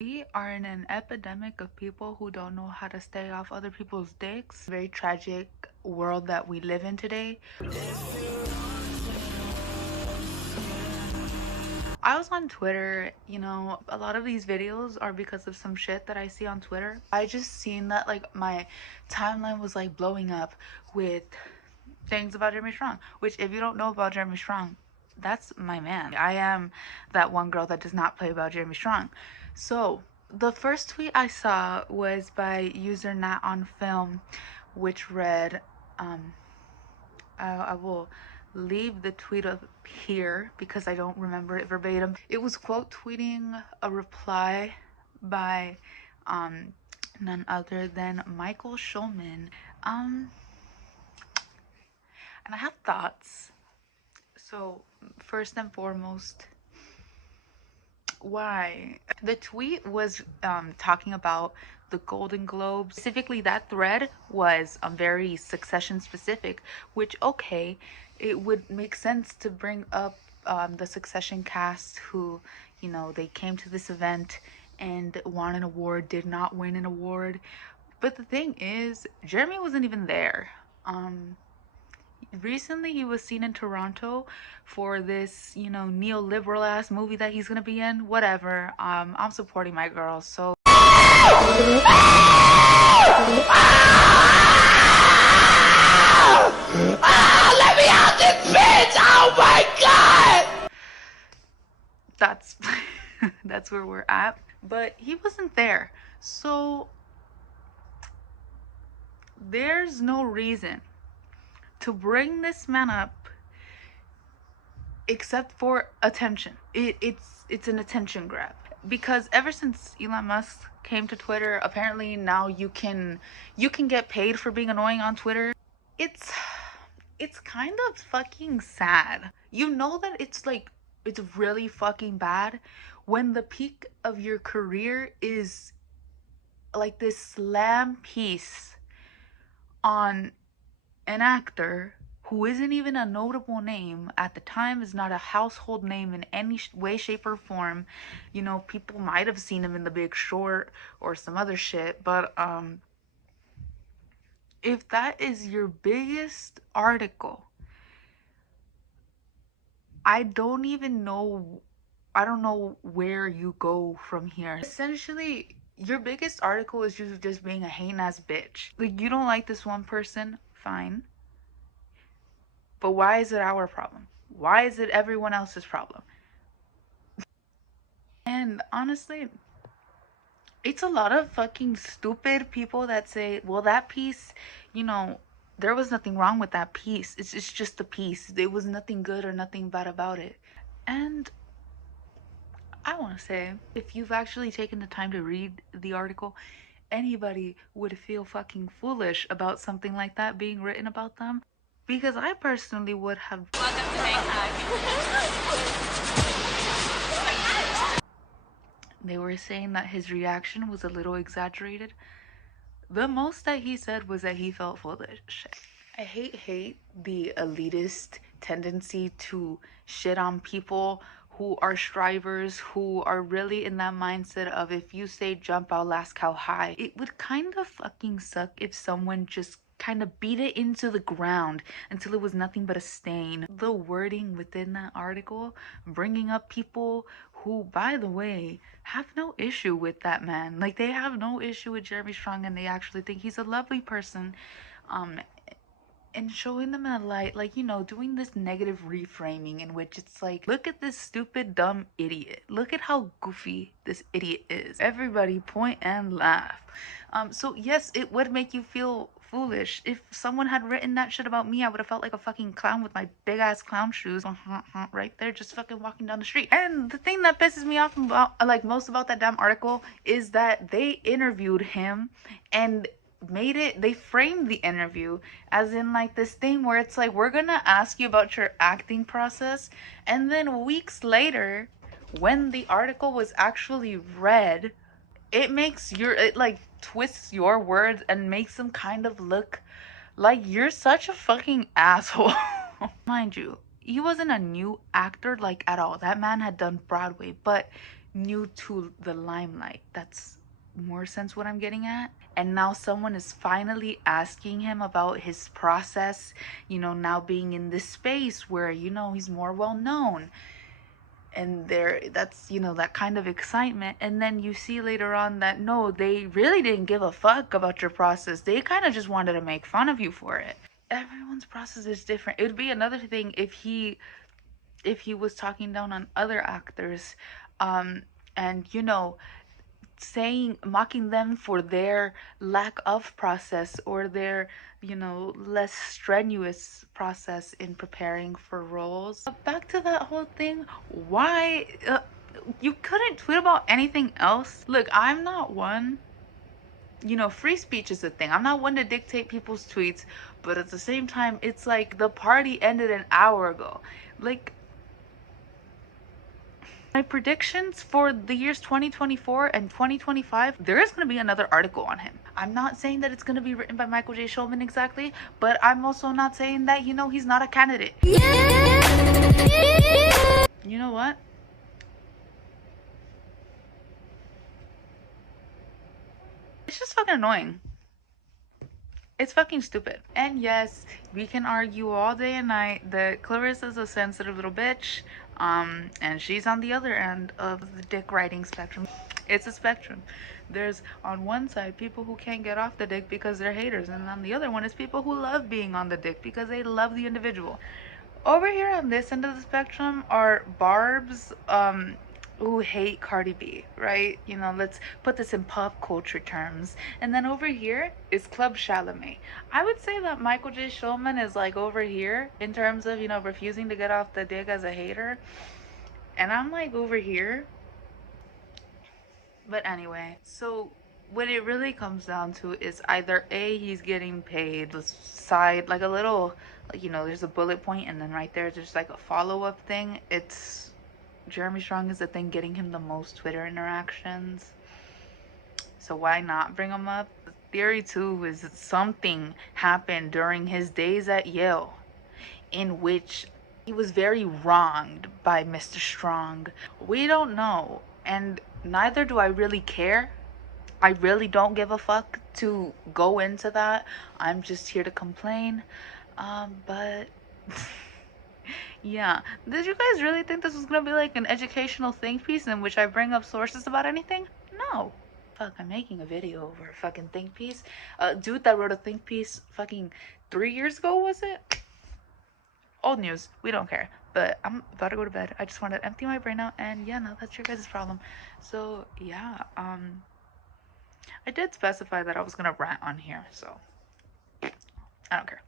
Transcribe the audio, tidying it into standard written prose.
We are in an epidemic of people who don't know how to stay off other people's dicks. Very tragic world that we live in today. I was on Twitter, a lot of these videos are because of some shit that I see on Twitter. I just seen that like my timeline was like blowing up with things about Jeremy Strong, which if you don't know about Jeremy Strong, that's my man. I am that one girl that does not play about Jeremy Strong. So the first tweet I saw was by user Nat on Film, which read, I will leave the tweet up here because I don't remember it verbatim. It was quote tweeting a reply by none other than Michael Schulman. And I have thoughts. So first and foremost, why? The tweet was talking about the Golden Globes. Specifically, that thread was very Succession specific, which, okay, it would make sense to bring up the Succession cast who, they came to this event and won an award, did not win an award. But the thing is, Jeremy wasn't even there. Recently he was seen in Toronto for this, neoliberal ass movie that he's gonna be in. Whatever. I'm supporting my girl, so let me out this bitch! Oh my god! That's where we're at. But he wasn't there. So there's no reason to bring this man up except for attention. It's an attention grab, because ever since Elon Musk came to Twitter, apparently now you can get paid for being annoying on Twitter. It's kind of fucking sad. You know that it's really fucking bad when the peak of your career is like this slam piece on an actor who isn't even a notable name at the time, is not a household name in any way, shape, or form. People might have seen him in The Big Short or some other shit, but if that is your biggest article, I don't know where you go from here. Essentially, your biggest article is just being a hating ass bitch. Like, you don't like this one person, fine. But why is it our problem? Why is it everyone else's problem? And honestly, it's a lot of fucking stupid people that say, well, that piece, there was nothing wrong with that piece. It's just a piece. There was nothing good or nothing bad about it. And I want to say, if you've actually taken the time to read the article, anybody would feel fucking foolish about something like that being written about them. Because I personally would have. Welcome to Bangkok. They were saying that his reaction was a little exaggerated. The most that he said was that he felt foolish. I hate the elitist tendency to shit on people who are strivers, who are really in that mindset of, if you say jump, I'll ask how high. It would kind of fucking suck if someone just kind of beat it into the ground until it was nothing but a stain. The wording within that article, bringing up people who, by the way, have no issue with that man. Like, they have no issue with Jeremy Strong, and they actually think he's a lovely person. And showing them in a light, doing this negative reframing in which it's like, look at this stupid, dumb idiot. Look at how goofy this idiot is. Everybody point and laugh. So yes, it would make you feel foolish. If someone had written that shit about me, I would have felt like a fucking clown with my big ass clown shoes right there, just fucking walking down the street. And the thing that pisses me off about, most about that damn article, is that they interviewed him and they framed the interview as in this thing where it's like, we're gonna ask you about your acting process, and then weeks later, when the article was actually read, it twists your words and makes them kind of look like you're such a fucking asshole. Mind you, he wasn't a new actor at all. That man had done Broadway, but new to the limelight. That's more sense what I'm getting at. And now someone is finally asking him about his process, now being in this space where, he's more well known. And that's, that kind of excitement. And then you see later on that no, they really didn't give a fuck about your process. They kind of just wanted to make fun of you for it. Everyone's process is different. It would be another thing if he was talking down on other actors, and mocking them for their lack of process or their less strenuous process in preparing for roles. Back to that whole thing, why you couldn't tweet about anything else? Look, I'm not one, free speech is a thing. I'm not one to dictate people's tweets, but at the same time, it's like the party ended an hour ago. Like, my predictions for the years 2024 and 2025, there is going to be another article on him. I'm not saying that it's going to be written by Michael J. Schulman exactly, but I'm also not saying that, he's not a candidate. You know what? It's just fucking annoying. It's fucking stupid. And yes, we can argue all day and night that Clarissa's a sensitive little bitch, and she's on the other end of the dick riding spectrum. It's a spectrum. There's on one side people who can't get off the dick because they're haters, and on the other one is people who love being on the dick because they love the individual. Over here on this end of the spectrum are Barbs, who hate Cardi B, right? Let's put this in pop culture terms. And then over here is Club Chalamet. I would say that Michael J. Schulman is like over here in terms of, refusing to get off the dick as a hater. And I'm like over here. But anyway, so what it really comes down to is either A, he's getting paid, the side, like a little, there's a bullet point, and then right there's like a follow-up thing. It's Jeremy Strong is the thing getting him the most Twitter interactions. So why not bring him up? The theory too is that something happened during his days at Yale in which he was very wronged by Mr. Strong. We don't know, and neither do I really care. I really don't give a fuck to go into that. I'm just here to complain. But yeah. Did you guys really think this was gonna be like an educational think piece in which I bring up sources about anything? No. Fuck, I'm making a video over a fucking think piece. Dude that wrote a think piece fucking 3 years ago, was it? Old news. We don't care. But I'm about to go to bed. I just want to empty my brain out, and yeah, no, that's your guys' problem. So yeah, I did specify that I was gonna rant on here, so I don't care.